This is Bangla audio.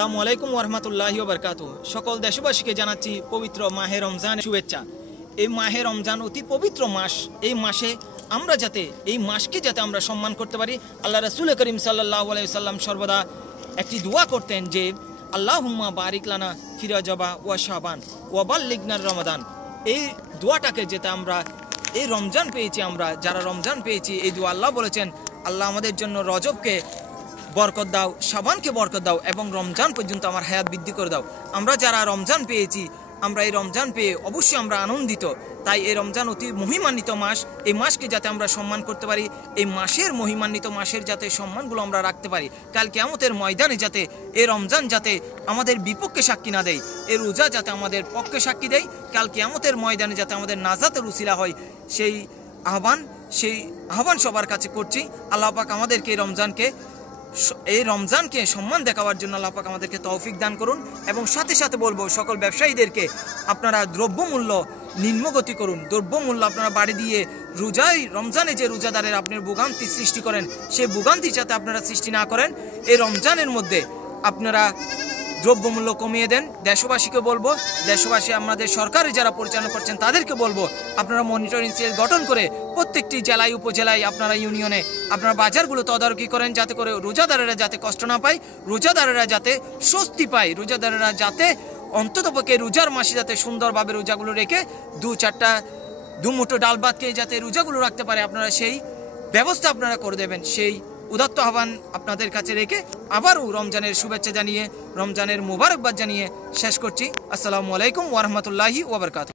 আসসালামু আলাইকুম ওয়া রাহমাতুল্লাহি ওয়া বারাকাতুহু। সকল দেশবাসীকে জানাচ্ছি পবিত্র মাহে রমজানের শুভেচ্ছা। এই মাহে রমজান অতি পবিত্র মাস। এই মাসে আমরা যাতে এই মাসকে যাতে আমরা সম্মান করতে পারি, আল্লাহ রাসূল করিম সাল্লাল্লাহু আলাইহি ওয়াসাল্লাম সর্বদা একটি দোয়া করতেন যে আল্লাহুম্মা বারিক লানা ফি রজবা ওয়া শাবান ওয়া বাল্লিগনা রমাদান। এই দোয়াটাকে যেতে আমরা এই রমজান পেয়েছি, আমরা যারা রমজান পেয়েছি এই দোয়া আল্লাহ বলেছেন, আল্লাহ আমাদের জন্য রজবকে বরকত দাও, শাবানকে বরকত দাও এবং রমজান পর্যন্ত আমার হায়াত বৃদ্ধি করে দাও। আমরা যারা রমজান পেয়েছি, আমরা এই রমজান পেয়ে অবশ্যই আমরা আনন্দিত। তাই এই রমজান অতি মহিমান্বিত মাস। এই মাসকে যাতে আমরা সম্মান করতে পারি, এই মাসের মহিমান্বিত মাসের যাতে সম্মানগুলো আমরা রাখতে পারি, কাল কিয়ামতের ময়দানে যাতে এই রমজান যাতে আমাদের বিপক্ষে সাক্ষী না দেয়, এই রোজা যাতে আমাদের পক্ষে সাক্ষী দেয়, কাল কিয়ামতের ময়দানে যাতে আমাদের নাজাতের উসিলা হয়, সেই আহ্বান সবার কাছে করছি। আল্লাহ পাক আমাদেরকে এই রমজানকে সম্মান দেখাবার জন্য আল্লাহ পাক আমাদেরকে তৌফিক দান করুন। এবং সাথে সাথে বলবো সকল ব্যবসায়ীদেরকে, আপনারা দ্রব্যমূল্য নিম্নগতি করুন। দ্রব্যমূল্য আপনারা বাড়ি দিয়ে রমজানে যে রোজাদারের আপনার ভোগান্তি সৃষ্টি করেন, সেই ভোগান্তি যাতে আপনারা সৃষ্টি না করেন। এই রমজানের মধ্যে আপনারা দ্রব্যমূল্য কমিয়ে দেন। দেশবাসীকে বলবো, দেশবাসী আমাদের সরকারে যারা পরিচালনা করছেন তাদেরকে বলবো, আপনারা মনিটরিং সেল গঠন করে প্রত্যেকটি জেলায় উপজেলায় আপনারা ইউনিয়নে আপনারা বাজারগুলো তদারকি করেন, যাতে করে রোজাদারেরা যাতে কষ্ট না পায়, রোজাদারেরা যাতে স্বস্তি পায়, রোজাদারেরা যাতে অন্ততপক্ষে রোজার মাসে যাতে সুন্দরভাবে রোজাগুলো রেখে দু মুঠো ডাল ভাত খেয়ে যাতে রোজাগুলো রাখতে পারে, আপনারা সেই ব্যবস্থা আপনারা করে দেবেন। সেই উদাত্ত আহ্বান আপনাদের কাছে রেখে আবারও রমজানের শুভেচ্ছা জানিয়ে, রমজানের মুবারকবাদ জানিয়ে শেষ করছি। আসসালামু আলাইকুম ওয়া রাহমাতুল্লাহি ওয়া বারাকাতুহু।